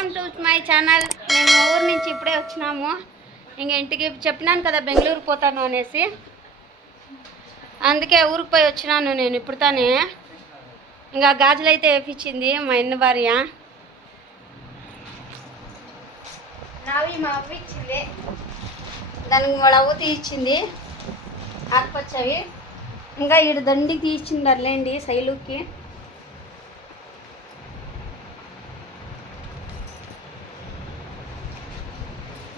Welcome to my channel. మేము ఊరు నుంచి ఇప్పుడే వచ్చినాము. ఇంక ఇంటికి చెప్పినాను కదా బెంగళూరు పోతాను అనేసి. అందుకే ఊరికి పోయి వచ్చినాను నేను ఇప్పుడు తానే ఇంకా గాజులు అయితే వేపించింది మా ఇన్న భార్య. నావి మా అవ్వ ఇచ్చింది. దానికి వాళ్ళ అవ్వ తీయించింది ఆకుపచ్చవి. ఇంకా ఈడ దండి తీయించిండర్లేండి శైలుకి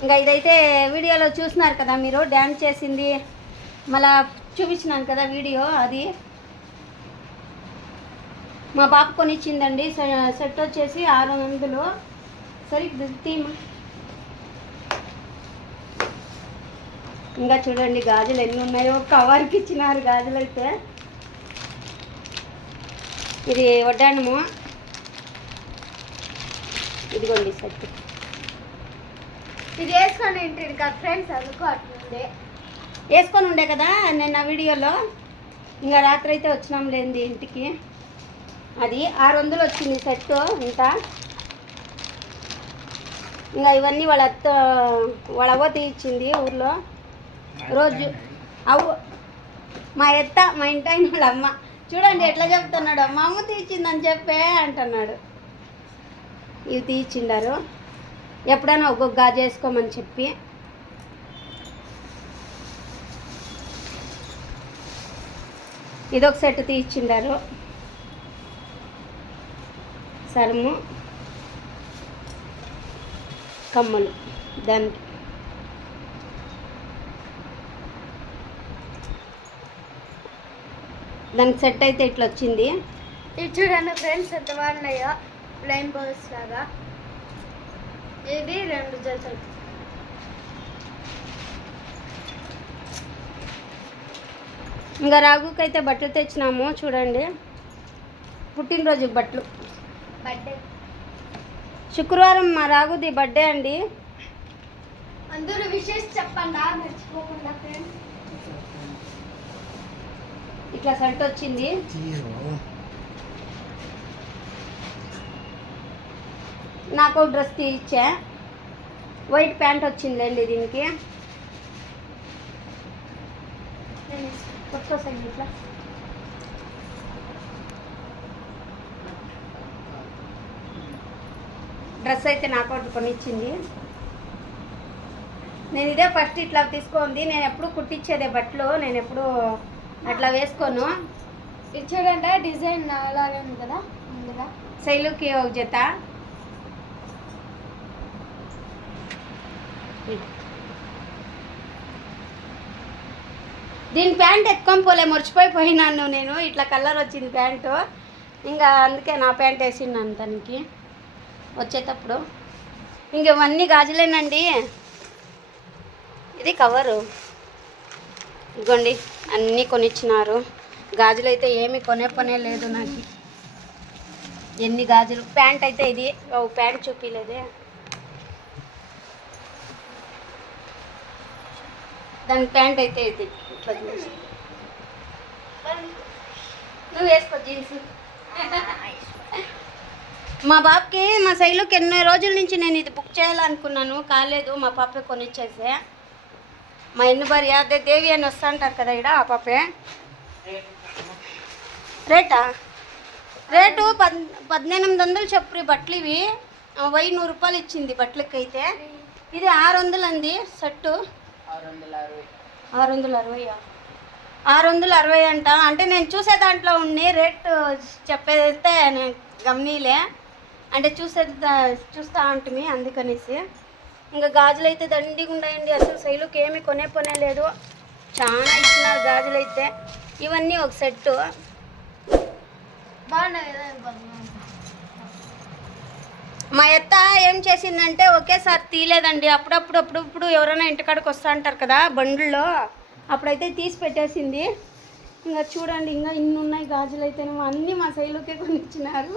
ఇంకా ఇదైతే వీడియోలో చూసినారు కదా మీరు డ్యాన్స్ చేసింది. మళ్ళా చూపించినాను కదా వీడియో అది. మా పాప కొనిచ్చిందండి సె- సెట్ వచ్చేసి ఆరు వందలు. సరే థీమ్ ఇంకా చూడండి గాజులు ఎన్ని ఉన్నాయో కవర్కి ఇచ్చినారు గాజులు అయితే. ఇది వడ్డానము. ఇదిగోండి సెట్. ఇది వేసుకొని ఇంటికి కదా ఫ్రెండ్స్ అందుకు అట్లుండే. వేసుకొని ఉండే కదా నేను ఆ వీడియోలో. ఇంకా రాత్రి అయితే వచ్చినాం లేండి ఇంటికి. అది ఆరు వందలు వచ్చింది సెట్ ఇంత. ఇంకా ఇవన్నీ వాళ్ళ అత్త వాళ్ళ అవ్వ తీయించింది ఊర్లో. రోజు అవ్వ మా ఎత్త మా ఇంటి ఆయన వాళ్ళ అమ్మ. చూడండి ఎట్లా చెప్తున్నాడు మా అమ్మ తీయించిందని చెప్పే అంటున్నాడు. ఇవి తీయించిండారు. ఎప్పుడైనా ఒక్కొక్క గాజు వేసుకోమని చెప్పి. ఇదొక సెట్ తీయించిండారు సరము. కమ్మలు. దానికి దానికి సెట్ అయితే ఇట్లా వచ్చింది ఇది చూడండి ఫ్రెండ్స్ ఎంత బాగున్నాయో. లైన్ బోల్స్ లాగా. ఇది రెండు జతలు ఇంకా రాగుకైతే బట్టలు తెచ్చినాము చూడండి. పుట్టినరోజు బట్టలు. బర్త్డే. శుక్రవారం మా రాగుది బర్త్డే అండి. అందరూ విషెస్ చెప్పండి మర్చిపోకుండా ఫ్రెండ్స్ ఇట్లా సెట్ వచ్చింది నాకు డ్రెస్ తీయిచ్చా వైట్ ప్యాంట్ వచ్చిందిలేండి దీనికి. కొట్టుకోసండి ఇట్లా. డ్రెస్ అయితే నాకు ఒకటి కొనిచ్చింది. నేను ఇదే ఫస్ట్ ఇట్లా తీసుకుంది. నేను ఎప్పుడు కుట్టించేదే బట్టలు. నేను ఎప్పుడు అట్లా వేసుకోను. ఇది చూడండి డిజైన్ అలాగే ఉంది కదా ముందుగా. శైలుకి ఒక జత. దీని ప్యాంట్ ఎత్తుకొని పోలే మర్చిపోయి పోయినాను నేను. ఇట్లా కలర్ వచ్చింది ప్యాంటు. ఇంకా అందుకే నా ప్యాంట్ వేసిన్నాను దానికి వచ్చేటప్పుడు. ఇంక ఇవన్నీ గాజులేనండి. ఇది కవరు. ఇదిగోండి అన్నీ కొనిచ్చినారు. గాజులు అయితే ఏమీ కొనే పనే లేదు నాకు. ఎన్ని గాజులు? ప్యాంట్ అయితే ఇది. ఓ ప్యాంట్ చూపిలేదే. దాని ప్యాంట్ అయితే ఇది ఇట్లా చూసి. నువ్వు వేసుకో జీన్స్. మా బాబుకి మా శైలుకి ఎన్నో రోజుల నుంచి నేను ఇది బుక్ చేయాలనుకున్నాను కాలేదు మా పాపే కొనిచ్చేసే. మా ఇన్ని భార్య అదే దేవి అని వస్తా అంటారు కదా ఇక్కడ ఆ పాపే. రేటా? రేటు పద్ పద్దెనిమిది వందలు చెప్పు ఈ బట్టలు ఇవి. వెయ్యి నూరు రూపాయలు ఇచ్చింది బట్టలకి అయితే ఇది ఆరు వందలు అంది షర్టు. ఆరు వందల అరవై ఆరు వందల అరవై అంట అంటే నేను చూసే దాంట్లో ఉండి రేట్ చెప్పేది అయితే నేను గమనీలే. అంటే చూసే చూస్తా ఉంటుంది అందుకనేసి. ఇంకా గాజులు అయితే దండిగా ఉన్నాయండి. అసలు శైలుకి ఏమి కొనే పనే లేదు. చాలా ఇచ్చినారు గాజులు అయితే ఇవన్నీ ఒక సెట్టు. బాగున్నాయి కదా. మా అత్త ఏం చేసిందంటే ఒకేసారి తీయలేదండి. అప్పుడప్పుడు అప్పుడప్పుడు ఎవరైనా ఇంటికాడికి వస్తా అంటారు కదా బండ్లో. అప్పుడైతే తీసి పెట్టేసింది. ఇంకా చూడండి ఇంకా ఇన్ని ఉన్నాయి గాజులు అయితే అన్నీ మా శైలుకే కొనిచ్చినారు.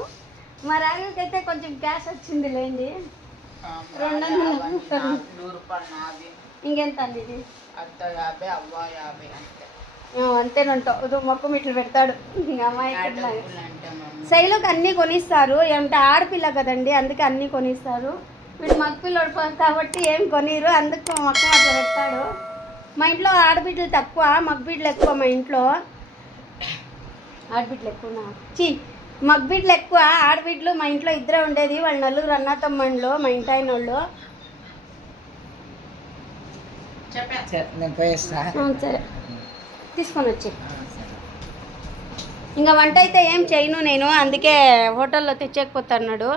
మా రాగులకి అయితే కొంచెం క్యాష్ వచ్చింది లేండి. రెండు. వందలు ఇంకెంత అండి ఇది? అంతేనంట. మొక్క ఇట్లా పెడతాడు. ఇంకా అమ్మాయి శైలుకి అన్నీ కొనిస్తారు. అంటే ఆడపిల్ల కదండి అందుకే అన్నీ కొనిస్తారు. వీడు మగపిల్లడు కాబట్టి ఏం కొనిరు. అందుకు మొక్క అట్లా పెడతాడు మా ఇంట్లో ఆడబిడ్డలు తక్కువ మగబిడ్డలు ఎక్కువ మా ఇంట్లో. ఆడబిడ్డలు ఎక్కువ చీ మగబిడ్డలు ఎక్కువ ఆడబిడ్డలు మా ఇంట్లో ఇద్దరే ఉండేది. వాళ్ళ నలుగురు అన్న తమ్ముళ్ళు మా ఇంటి ఆయన వాళ్ళు సరే. తీసుకొని వచ్చి. ఇంకా వంట అయితే ఏం చేయను నేను అందుకే హోటల్లో తెచ్చేకపోతున్నాడు.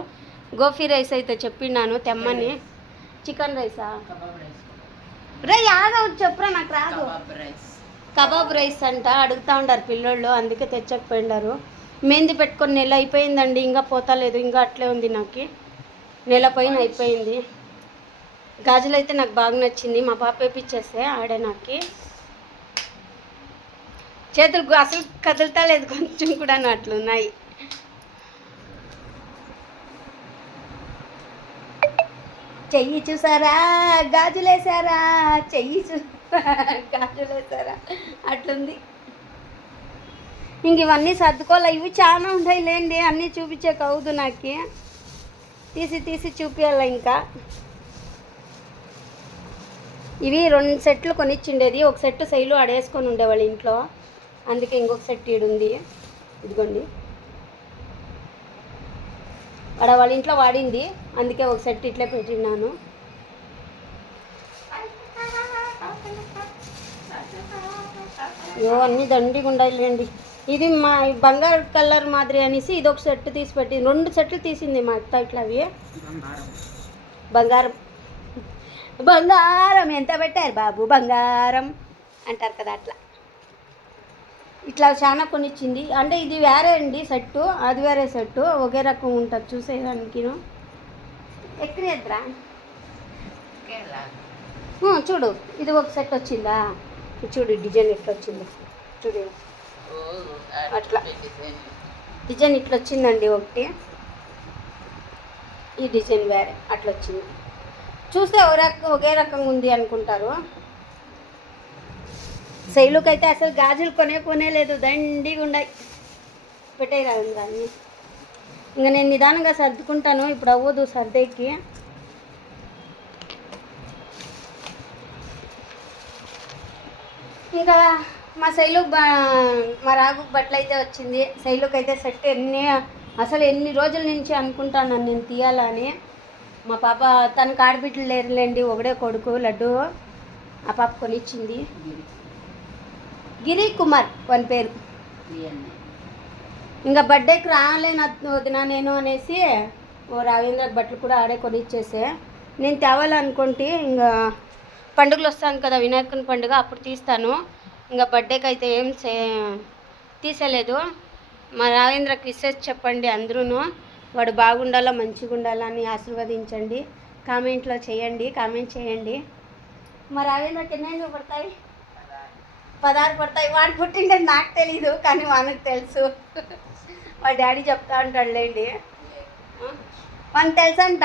గోఫీ రైస్ అయితే చెప్పినాను తెమ్మని. చికెన్ రైసా? రే యాదవ్ చెప్పురా నాకు రాదు. కబాబ్ రైస్ అంట అడుగుతా ఉండారు పిల్లోళ్ళు అందుకే తెచ్చకపోయినారు మెహందీ పెట్టుకొని నెల అయిపోయిందండి ఇంకా పోతలేదు ఇంకా అట్లే ఉంది నాకు. నెల పైన అయిపోయింది. గాజులు అయితే నాకు బాగా నచ్చింది మా పాప వేపించేస్తే ఆడే నాకు. చేతులు అసలు కదులుతా లేదు కొంచెం కూడా అట్లున్నాయి చెయ్యి చూసారా? గాజులేసారా చెయ్యి చూసారా గాజులేసారా అట్లుంది. ఇంక ఇవన్నీ సర్దుకోలే ఇవి చాలా ఉంటాయి లేండి అన్నీ చూపించే కవుదు నాకు. తీసి తీసి చూపించాలి ఇంకా? ఇవి రెండు సెట్లు కొనిచ్చిండేది ఒక సెట్ శైలు ఆడేసుకొని ఉండేవాళ్ళు ఇంట్లో. అందుకే ఇంకొక సెట్ ఈడుంది ఇదిగోండి. ఆడ వాళ్ళ ఇంట్లో వాడింది. అందుకే ఒక సెట్ ఇట్లే పెట్టినాను ఇవో అన్నీ దండిగా ఉండాలండి ఇది మా బంగారు కలర్ మాదిరి అనేసి ఇది ఒక సెట్ తీసి పెట్టింది రెండు సెట్లు తీసింది మా అత్త ఇట్లా అవి. బంగారం. బంగారం ఎంత పెట్టారు బాబు? బంగారం. అంటారు కదా అట్లా. ఇట్లా చాలా కొనిచ్చింది. అంటే ఇది వేరే అండి సెట్టు అది వేరే సెట్టు ఒకే రకం ఉంటుంది చూసేదానికి. ఎక్కడేద్రా చూడు ఇది ఒక సెట్ వచ్చిందా? చూడు డిజైన్ ఎట్లా వచ్చిందో. చూడు. అట్లా. డిజైన్ ఇట్లా వచ్చిందండి ఒకటి. ఈ డిజైన్ వేరే అట్లా వచ్చింది. చూస్తే ఒక రకం ఒకే రకంగా ఉంది అనుకుంటారు. శైలుకి అయితే అసలు గాజులు కొనే కొనేలేదు దండిగా ఉన్నాయి. పెట్టేయి రాదు కానీ ఇంకా నేను నిదానంగా సర్దుకుంటాను ఇప్పుడు అవ్వదు సర్దేకి. ఇంకా మా శైలు మా రాగు బట్టలు అయితే వచ్చింది. శైలుకి అయితే సెట్ ఎన్ని అసలు ఎన్ని రోజుల నుంచి అనుకుంటాను నేను తీయాలని. మా పాప తనకు ఆడబిడ్డలు లేరులేండి ఒకడే కొడుకు లడ్డు. ఆ పాప కొనిచ్చింది. గిరి కుమార్ వన్ పేరు ఇంకా బర్త్డేకి రాలేను వదినా నేను అనేసి ఓ రావేంద్ర బట్టలు కూడా ఆడే కొనిచ్చేసే. నేను తేవాలనుకుంటే ఇంకా పండుగలు వస్తాను కదా వినాయకుని పండుగ అప్పుడు తీస్తాను. ఇంకా బర్త్డేకి అయితే ఏం చే తీసేలేదు. మా రావేంద్రకి విశేష చెప్పండి అందరూ వాడు బాగుండాలా మంచిగా ఉండాలా అని ఆశీర్వదించండి. కామెంట్లో చేయండి కామెంట్ చేయండి. మా రావేంద్రకి ఎన్ని పడతాయి? పదహారు పడతాయి. వాడు పుట్టింటే నాకు తెలీదు కానీ వానికి తెలుసు. వాళ్ళ డాడీ చెప్తా ఉంటాడులేండి. వానికి తెలుసంట. అంట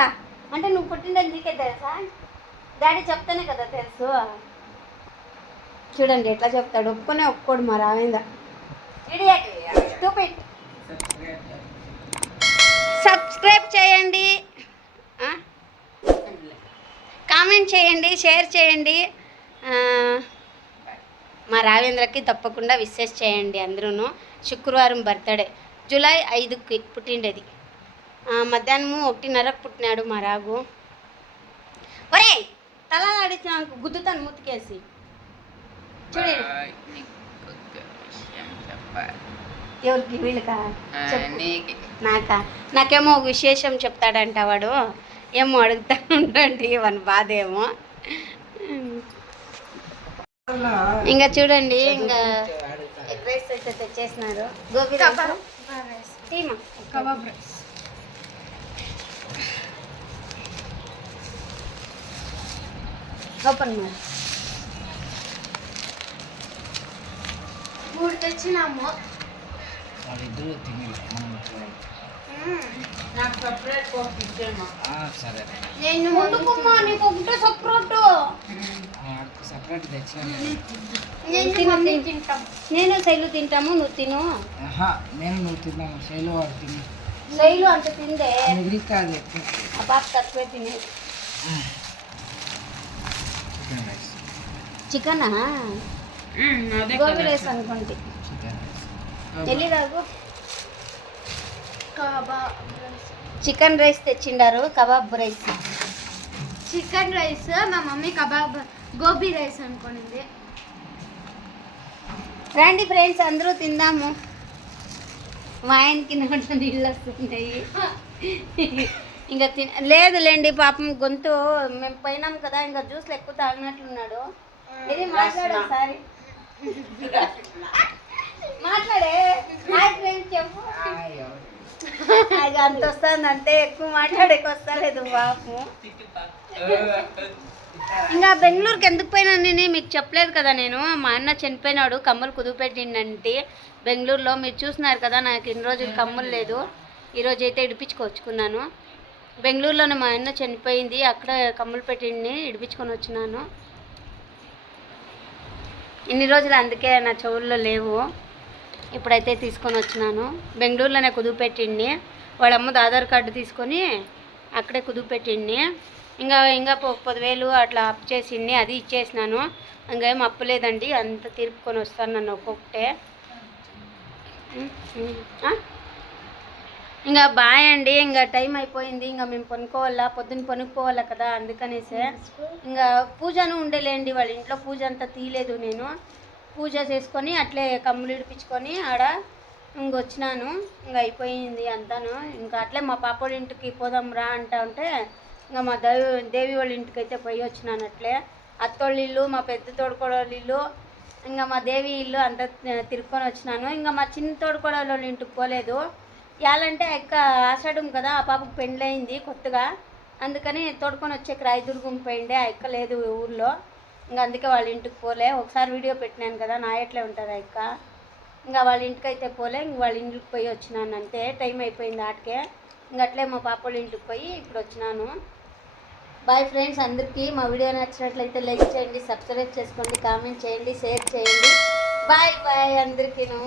అంటే నువ్వు పుట్టిండే నీకే తెలుసా? డాడీ చెప్తేనే కదా తెలుసు. చూడండి ఎట్లా చెప్తాడు. ఒప్పుకొనే ఒప్పుకోడు మా రావేంద్ర ఇడియట్ స్టూపిడ్ సబ్స్క్రైబ్ చేయండి. కామెంట్ చేయండి షేర్ చేయండి. ఆ, మా రావేంద్రకి తప్పకుండా విశేష్ చేయండి అందరూ శుక్రవారం బర్త్డే. జూలై ఐదుకి పుట్టిండేది. మధ్యాహ్నము ఒకటిన్నరకు పుట్టినాడు మా రాగు. ఒరే తల ఆడించిన గుద్దుతాను మూతికేసి. చూడండి ఎవరికి? వీళ్ళకా? చెప్పు. నాకా. నాకేమో ఒక విశేషం చెప్తాడంట వాడు. ఏమో అడుగుతా ఉండండి వాని బాధ ఏమో ఇంకా చూడండి ఇంకా ఎగ్ రైస్ అయితే తెచ్చేసినారు gobi rice? Kebab. Rice. Open మూడు తెచ్చినాము. వాళ్ళిద్దరూ నాకు సపరేట్ సరే. నేను ఎందుకమ్మా నీకు ఒకటే సపరేట్ సపరేట్ తెచ్చిన. నేను శైలు తింటాము నువ్వు తిను. నేను నువ్వు తిన్నాము శైలు వాడు తిని. శైలు అంత తిందే. మిగిలికాదు ఆ పాప తక్కువే తిని. చికెన్? గోబీ రైస్ అనుకోండి చికెన్ రైస్ వెళ్ళి రాగు. కబాబ్ చికెన్ రైస్ తెచ్చిండారు కబాబ్ రైస్. చికెన్ రైస్ మా మమ్మీ కబాబ్ గోబీ రైస్ అనుకునింది. రండి ఫ్రెండ్స్ అందరూ తిందాము. మా ఆయనకి నోట్లో నీళ్ళు వస్తున్నాయి. ఇంకా తిన లేదులేండి పాపం గొంతు మేము పోయినాం కదా ఇంకా జ్యూస్లు ఎక్కువ తాగినట్లున్నాడు. ఇది మాట్లాడు ఒకసారి. మాట్లాడే. హాయ్ ఫ్రెండ్స్ చెప్పు. అది అంత వస్తుంది అంతే ఎక్కువ మాట్లాడేకి వస్తలేదు పాపం. ఇంకా బెంగళూరుకి ఎందుకు పోయినా మీకు చెప్పలేదు కదా నేను. మా అన్న చనిపోయినాడు కమ్ములు కుదువుపెట్టిండంటే బెంగళూరులో మీరు చూసినారు కదా నాకు ఇన్ని రోజులు కమ్ములు లేదు. ఈరోజు అయితే ఇడిపించుకొచ్చుకున్నాను. బెంగళూరులోనే మా అన్న చనిపోయింది అక్కడ కమ్ములు పెట్టిండి ఇడిపించుకొని వచ్చినాను. ఇన్ని రోజులు అందుకే నా చెవుల్లో లేవు. ఇప్పుడైతే తీసుకొని వచ్చినాను. బెంగళూరులోనే కుదువు పెట్టిండి వాళ్ళమ్మ ఆధార్ కార్డు తీసుకొని అక్కడే కుదువు పెట్టిండి ఇంకా ఇంకా పదివేలు అట్లా అప్ చేసింది అది ఇచ్చేసినాను. ఇంకా ఏం అంత తిరుపుకొని వస్తాను నన్ను ఒక్కొక్కటే. ఇంకా బాయ్ అండి ఇంకా టైం అయిపోయింది ఇంకా మేము పనుకోవాలా పొద్దున్న పనుకోవాలా కదా అందుకనేసే. ఇంకా పూజను ఉండేలేండి వాళ్ళ ఇంట్లో పూజ అంతా తీయలేదు నేను. పూజ చేసుకొని అట్లే కమ్ములు ఇడిపించుకొని ఆడ ఇంకొచ్చినాను. ఇంకా అయిపోయింది అంతాను. ఇంకా అట్లే మా పాపోడి ఇంటికి పోదాం రా అంటా ఉంటే ఇంకా మా దేవి దేవి వాళ్ళ ఇంటికి అయితే పోయి వచ్చినాను అట్లే అత్తోళ్ళ ఇల్లు మా పెద్ద తోడుకోడోళ్ళ ఇల్లు ఇంకా మా దేవి ఇల్లు అంతా తిరుక్కొని వచ్చినాను. ఇంకా మా చిన్న తోడుకోడోళ్ళ వాళ్ళ ఇంటికి పోలేదు. యాలంటే ఎక్క ఆషాఢం కదా ఆ పాపకు పెండ్లయింది కొత్తగా. అందుకని తోడుకొని వచ్చే రాయదుర్గం పోయిండే ఆ ఎక్క లేదు ఊర్లో. ఇంకా అందుకే వాళ్ళ ఇంటికి పోలే. ఒకసారి వీడియో పెట్టినాను కదా నా ఎట్లే ఉంటుంది ఆ ఎక్క ఇంకా వాళ్ళ ఇంటికి అయితే పోలే ఇంక వాళ్ళ ఇంటికి పోయి వచ్చినాను అంతే. టైం అయిపోయింది ఆటకే. ఇంక అట్లే మా పాప వాళ్ళ ఇంటికి పోయి ఇప్పుడు వచ్చినాను. బాయ్ ఫ్రెండ్స్ అందరికీ మా వీడియో నచ్చినట్లయితే లైక్ చేయండి సబ్స్క్రైబ్ చేసుకోండి కామెంట్ చేయండి షేర్ చేయండి. Bye bye అందరికీను.